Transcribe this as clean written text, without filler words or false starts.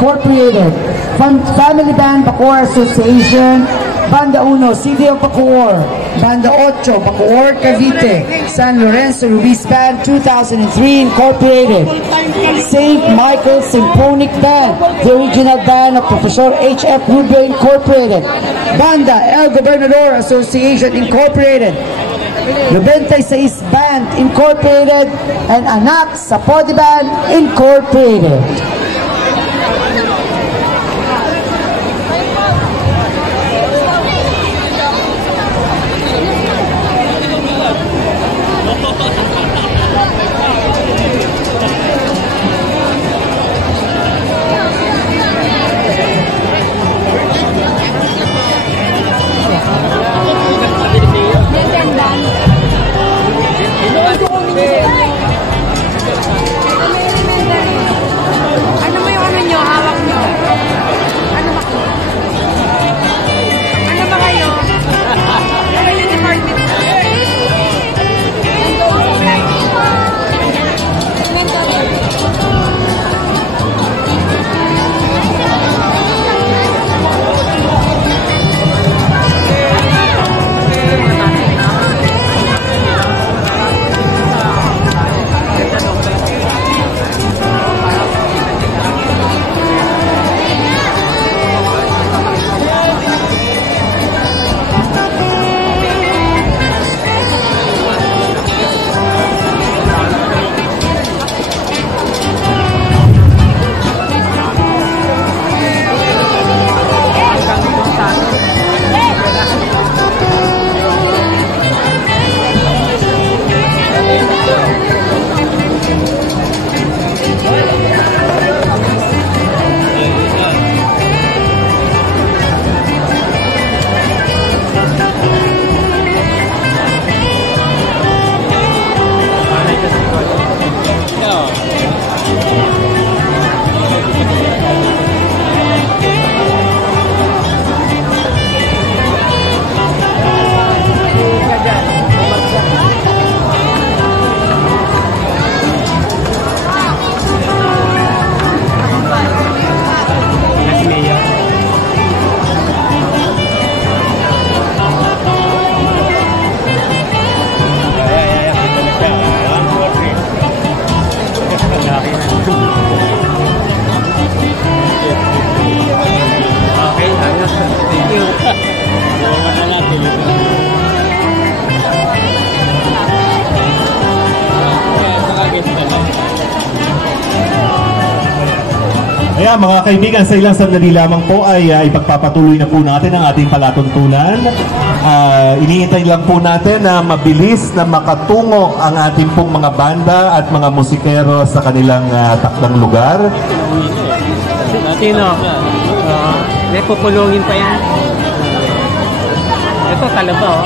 Incorporated, Family Band Bacoor Association, Banda 1, City of Bacoor, Banda 8, Bacoor, Cavite, San Lorenzo Ruiz Band 2003 Incorporated, St. Michael Symphonic Band, the original band of Professor H.F. Rubio Incorporated, Banda El Gobernador Association Incorporated, 96 Band Incorporated, and Anak Sapodi Band Incorporated. Kaya mga kaibigan, sa ilang sandali lamang po ay ipagpapatuloy na po natin ang ating palatuntunan. Iniintay lang po natin na mabilis na makatungo ang ating pong mga banda at mga musikero sa kanilang takdang lugar. Sino? May pupulungin pa yan. Ito talaba, oh.